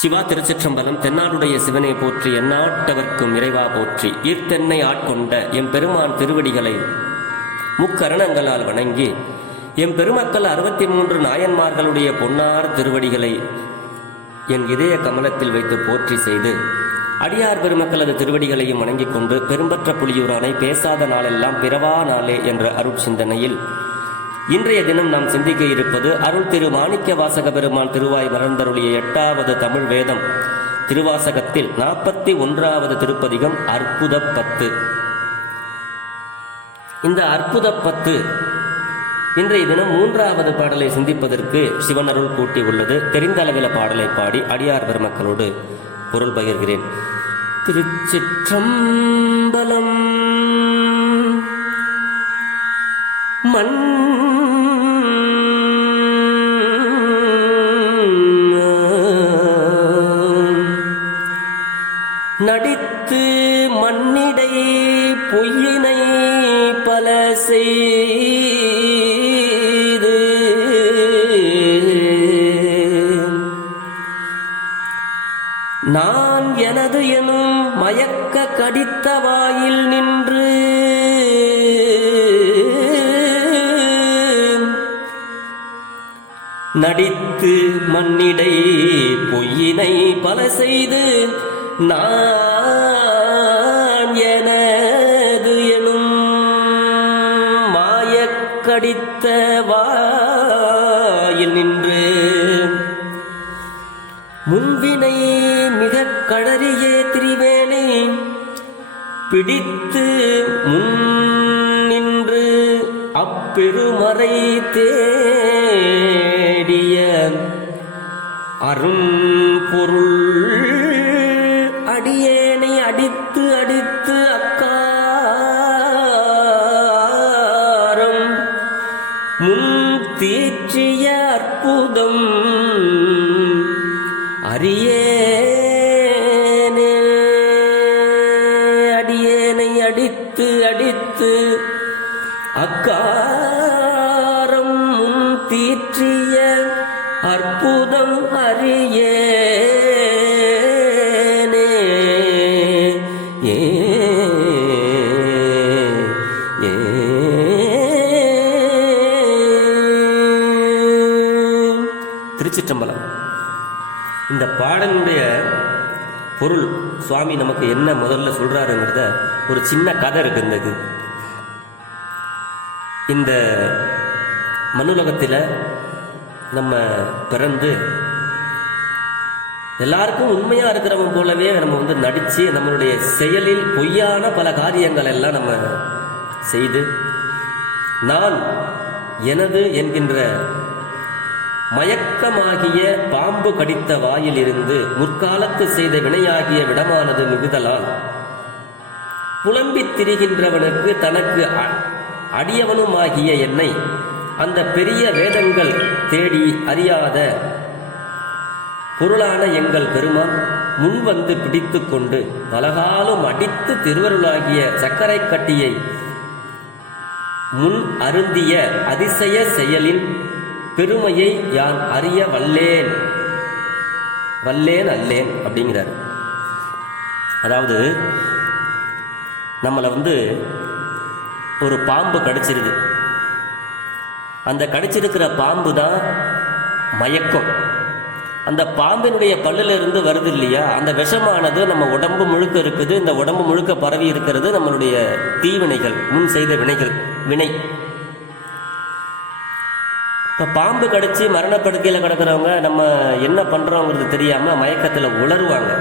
சிவா திருச்சிற்றம்பலம். தென்னாடுடைய சிவனை போற்றி, எந்நாட்டவர்க்கும் இறைவா போற்றி. ஈர்த்தென்னை ஆட்கொண்ட எம்பெருமான் திருவடிகளை முக்கரணங்களால் வணங்கி எம் பெருமக்கள் 63 நாயன்மார்களுடைய பொன்னார் திருவடிகளை என் இதய கமலத்தில் வைத்து போற்றி செய்து அடியார் பெருமக்களது திருவடிகளையும் வணங்கிக் கொண்டு பெரும்பற்ற புலியூரானை பேசாத நாளெல்லாம் பிறவா நாளே என்ற அருட்சிந்தனையில் இன்றைய தினம் நாம் சிந்திக்க இருப்பது அருள் திரு மாணிக்க வாசக பெருமான் திருவாய் மலர்ந்தருளிய 8வது தமிழ் வேதம் திருவாசகத்தில் 41வது திருப்பதிகம் அற்புத 10. இந்த அற்புத 10 இன்றைய தினம் 3வது பாடலை சிந்திப்பதற்கு சிவனருள் கூட்டி உள்ளது. தெரிந்த அளவில் பாடலை பாடி அடியார் பெருமக்களோடு பொருள் பகிர்கிறேன். திருச்சிற்றம்பலம். மண் நடித்து மண்ணிடை பொய்யினை பல செய்து நான் எனது எனும் மயக்க கடித்த வாயில் நின்று நடித்து மண்ணிடை பொய்யினை பல செய்து நான் எனது எனும் மாயக்கடித்த வாயில் நின்று முன்வினை மிக கடறியே திரிவேனை பிடித்து முன் நின்று அப்பெருமறை தேடிய அரும் பொருள் அடியேனை அடித்து அடித்து அக்காரம் முன் தீற்றிய அற்புதம் அரியேனே. அடியேனை அடித்து அடித்து அக்காரம் முன் தீற்றிய அற்புதம் அரியேனே. ஏ திருச்சிற்றம்பலம். இந்த பாடலுடைய பொருள் சுவாமி நமக்கு என்ன முதல்ல சொல்றாருங்கிறத ஒரு சின்ன கதை இருக்கு. இந்த மண்ணுலகத்தில் நம்ம பிறந்து எல்லாருக்கும் உண்மையா இருக்கிறவங்க போலவே நம்ம நடிச்சு நம்மளுடைய செயலில் பொய்யான பல காரியங்கள் எல்லாம் நம்ம செய்து நான் எனது என்கின்ற மயக்கமாகிய பாம்பு கடித்த வாயில் இருந்து முற்காலத்து செய்த வினையாகிய விடமானது மிகுதலால் புலம்பித் திரிகின்றவனுக்கு தனக்கு அடியவனுமாகிய என்னை அந்த பெரிய வேதங்கள் தேடி அறியாத பொருளான எங்கள் பெருமான் முன்வந்து பிடித்து கொண்டு பலகாலும் அடித்து திருவருளாகிய சர்க்கரை கட்டியை முன் அருந்திய அதிசய செயலின் பெருமையை யான் அறிய வல்லேன் அல்லேன் அப்படிங்கிறார். அதாவது நம்மளை ஒரு பாம்பு கடிச்சிருது. அந்த கடிச்சிருக்கிற பாம்பு தான் மயக்கம். அந்த பாம்பினுடைய பல்லுல இருந்து வருது இல்லையா, அந்த விஷமானது நம்ம உடம்பு முழுக்க இருக்குது. இந்த உடம்பு முழுக்க பரவி இருக்கிறது நம்மளுடைய தீவினைகள், முன் செய்த வினை. இப்போ பாம்பு கடிச்சு மரணப்படுக்கையில் கிடக்கிறவங்க நம்ம என்ன பண்றோங்கிறது தெரியாம மயக்கத்தில் உளருவாங்க.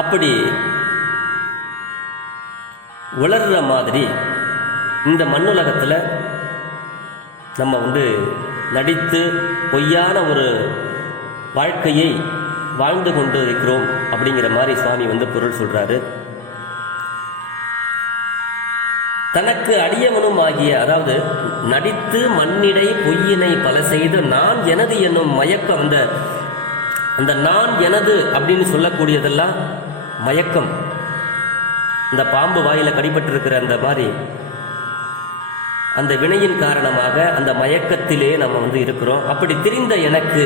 அப்படி உளர்ற மாதிரி இந்த மண்ணுலகத்தில் நம்ம நடித்து பொய்யான ஒரு வாழ்க்கையை வாழ்ந்து கொண்டு இருக்கிறோம் அப்படிங்கிற மாதிரி சுவாமி பொருள் சொல்றாரு. தனக்கு அடியவனும் ஆகிய, அதாவது நடித்து மண்ணிடை பொய்யினை பல செய்து நான் எனது என்னும் மயக்கம், அந்த நான் எனது அப்படின்னு சொல்லக்கூடியதெல்லாம் மயக்கம். இந்த பாம்பு வாயில கடிபட்டிருக்கிற அந்த மாதிரி அந்த வினையின் காரணமாக அந்த மயக்கத்திலே நம்ம இருக்கிறோம். அப்படி திரிந்த எனக்கு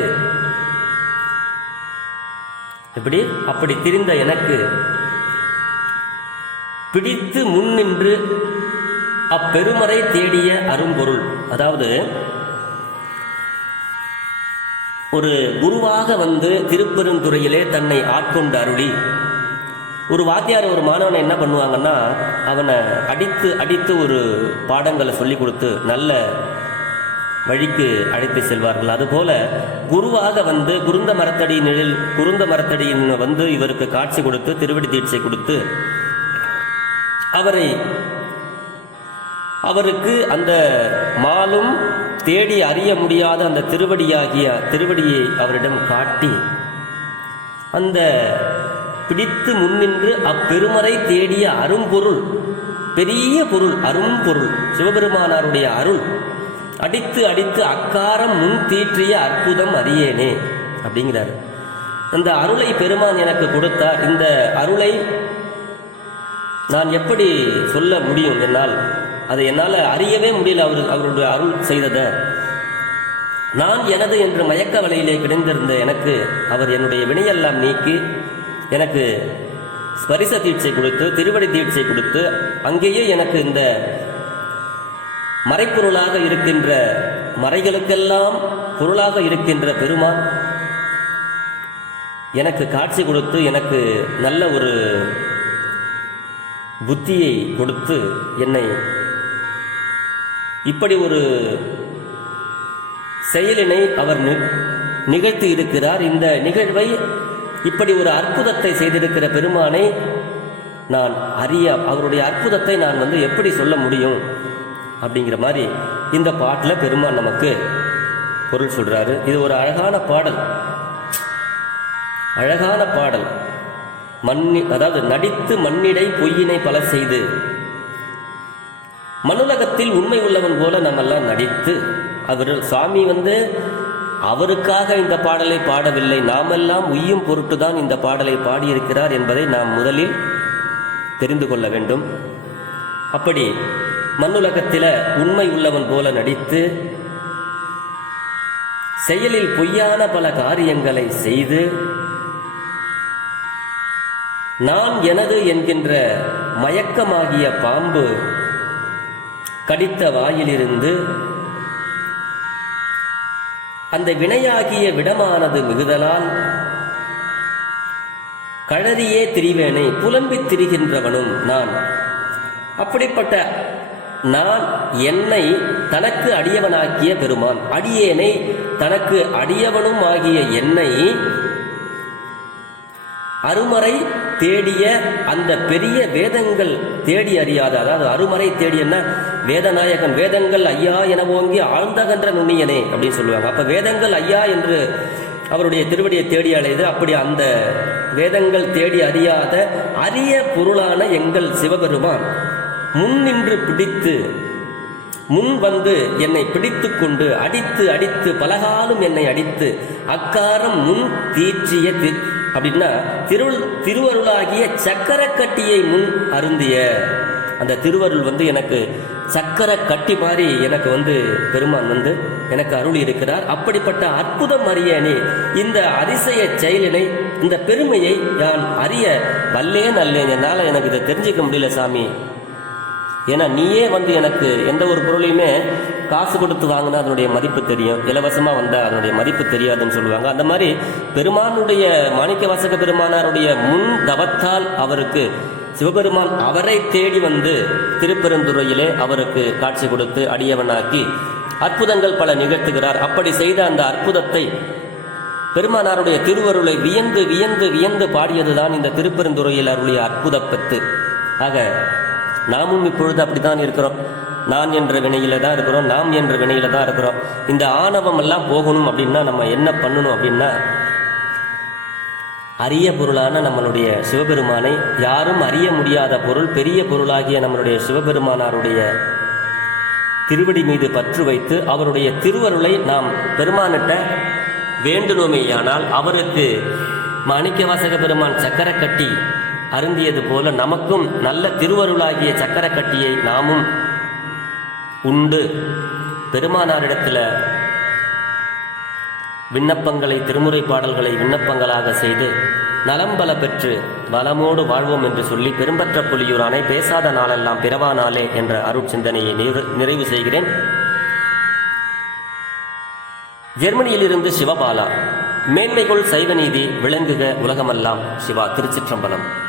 இப்படி அப்படி திரிந்த எனக்கு பிடித்து முன்னின்று அப்பெருமறை தேடிய அரும்பொருள், அதாவது ஒரு குருவாக வந்து திருப்பெருந்துறையிலே தன்னை ஆட்கொண்டு அருளி, ஒரு வாத்தியார் ஒரு மாணவனை என்ன பண்ணுவாங்கன்னா அவனை அடித்து அடித்து ஒரு பாடங்களை சொல்லி கொடுத்து நல்ல வழிக்கு அழைத்து செல்வார்கள். அதுபோல குருவாக வந்து குருந்த மரத்தடியின் வந்து இவருக்கு காட்சி கொடுத்து திருவடி தீட்சை கொடுத்து அவருக்கு அந்த மாலும் தேடி அறிய முடியாத அந்த திருவடியை அவரிடம் காட்டி அந்த பிடித்து முன்னின்று அப்பெருமறை தேடிய அரும்பொருள், பெரிய பொருள், அரும்பொருள் சிவபெருமானாருடைய அருள் அடித்து அடித்து அக்காரம் முன் தீற்றிய அற்புதம் அறியேனே அப்படிங்கிறார். அந்த அருளை பெருமான் எனக்கு கொடுத்தார். இந்த அருளை நான் எப்படி சொல்ல முடியும்? அதை என்னால் அறியவே முடியல. அவருடைய அருள் செய்ததை நான் எனது என்று மயக்க வலையிலே கிடந்திருந்த எனக்கு அவர் என்னுடைய வினையெல்லாம் நீக்கி எனக்கு ஸ்பரிச தீட்சை கொடுத்து திருவடி தீட்சை கொடுத்து அங்கேயே எனக்கு இந்த மறைப்பொருளாக இருக்கின்ற மறைகளுக்கெல்லாம் பொருளாக இருக்கின்ற பெருமான் எனக்கு காட்சி கொடுத்து எனக்கு நல்ல ஒரு புத்தியை கொடுத்து என்னை இப்படி ஒரு செயலினை அவர் நிகழ்த்தி இருக்கிறார். இந்த நிகழ்வை இப்படி ஒரு அற்புதத்தை செய்திருக்கிற பெருமானை நான் அவருடைய அற்புதத்தை நான் வந்து எப்படி சொல்ல முடியும் அப்படிங்கிற மாதிரி இந்த பாட்டில் பெருமான் நமக்கு பொருள் சொல்றாரு. இது ஒரு அழகான பாடல். அதாவது நடித்து மண்ணிடை பொய்யினை பல செய்து, மனுலகத்தில் உண்மை உள்ளவன் போல நம்மெல்லாம் நடித்து, சுவாமி வந்து அவருக்காக இந்த பாடலை பாடவில்லை, நாமெல்லாம் உய்யும் பொருட்டுதான் இந்த பாடலை பாடியிருக்கிறார் என்பதை நாம் முதலில் தெரிந்து கொள்ள வேண்டும். அப்படி மண்ணுலகத்தில் உண்மை உள்ளவன் போல நடித்து செயலில் பொய்யான பல காரியங்களை செய்து நான் எனது என்கின்ற மயக்கமாகிய பாம்பு கடித்த வாயிலிருந்து அந்த வினையாகிய விடமானது மிகுதலால் கழறியே திரிவேனை புலம்பித் திரிகின்றவனும் நான். அப்படிப்பட்ட நான் என்னை தனக்கு அடியவனாக்கிய பெருமான், அடியேனை தனக்கு அடியவனும் ஆகிய என்னை அருமறை தேடிய அந்த பெரிய வேதங்கள் தேடி அறியாத, அதாவது அருமறை தேடியன்னா வேதநாயகன், வேதங்கள் ஐயா என ஓங்கி ஆழ்ந்தகன்ற நுண்ணியனே அப்படின்னு சொல்லுவாங்க. அப்ப வேதங்கள் ஐயா என்று அவருடைய திருவடியை தேடி அலைது. அப்படி அந்த வேதங்கள் தேடி அறியாத அரிய பொருளான எங்கள் சிவபெருமான் முன் நின்று பிடித்து, முன் வந்து என்னை பிடித்து கொண்டு அடித்து அடித்து பலகாலம் என்னை அடித்து அக்காரம் முன் தீற்றிய அப்படின்னா திருவருளாகிய சக்கர கட்டியை முன் அருந்திய அந்த திருவருள் வந்து எனக்கு சக்கர கட்டி மாதிரி எனக்கு வந்து பெருமான் வந்து எனக்கு அருள் இருக்கிறார். அப்படிப்பட்ட அற்புதம் அறியனே, இந்த அதிசய செயலினை, இந்த பெருமையை நான் அறிய வல்லேன் அல்லேன். என்னால் எனக்கு இதை தெரிஞ்சிக்க முடியல சாமி. ஏன்னா நீயே வந்து எனக்கு எந்த ஒரு பொருளையுமே காசு கொடுத்து வாங்கினா அதனுடைய மதிப்பு தெரியும், இலவசமாக வந்தால் அதனுடைய மதிப்பு தெரியாதுன்னு சொல்லுவாங்க. அந்த மாதிரி பெருமானுடைய மாணிக்கவாசக பெருமானாருடைய முன் தவத்தால் அவருக்கு சிவபெருமான் அவரை தேடி வந்து திருப்பெருந்துறையிலே அவருக்கு காட்சி கொடுத்து அடியவனாக்கி அற்புதங்கள் பல நிகழ்த்துகிறார். அப்படி செய்த அந்த அற்புதத்தை பெருமானாருடைய திருவருளை வியந்து வியந்து வியந்து பாடியதுதான் இந்த திருப்பெருந்துறையில் அருளிய அற்புதப்பத்து. ஆக நாமும் இப்பொழுது அப்படித்தான் இருக்கிறோம். நான் என்ற வினையில தான் இருக்கிறோம், நாம் என்ற வினையில தான் இருக்கிறோம். இந்த ஆணவம் எல்லாம் போகணும் அப்படின்னா நம்ம என்ன பண்ணணும் அப்படின்னா, அரிய பொருளான நம்மளுடைய சிவபெருமானை, யாரும் அறிய முடியாத பொருள், பெரிய பொருளாகிய நம்மளுடைய சிவபெருமானாருடைய திருவடி மீது பற்று வைத்து அவருடைய திருவருளை நாம் பெருமானிட்ட வேண்டுனோமேயானால் அவருக்கு மாணிக்கவாசக பெருமான் சக்கர கட்டி அருந்தியது போல நமக்கும் நல்ல திருவருளாகிய சக்கர கட்டியை நாமும் உண்டு பெருமானாரிடத்தில் விண்ணப்பங்களை, திருமுறை பாடல்களை விண்ணப்பங்களாக செய்து நலம்பல பெற்று வளமோடு வாழ்வோம் என்று சொல்லி பெரும்பற்ற புலியூர் அணை பேசாத நாளெல்லாம் பிறவா நாளே என்ற அருட்சிந்தனையை நிறைவு செய்கிறேன். ஜெர்மனியிலிருந்து சிவபாலா. மேன்மைகொள் சைவநீதி விளங்குக உலகமெல்லாம். சிவா. திருச்சிற்றம்பலம்.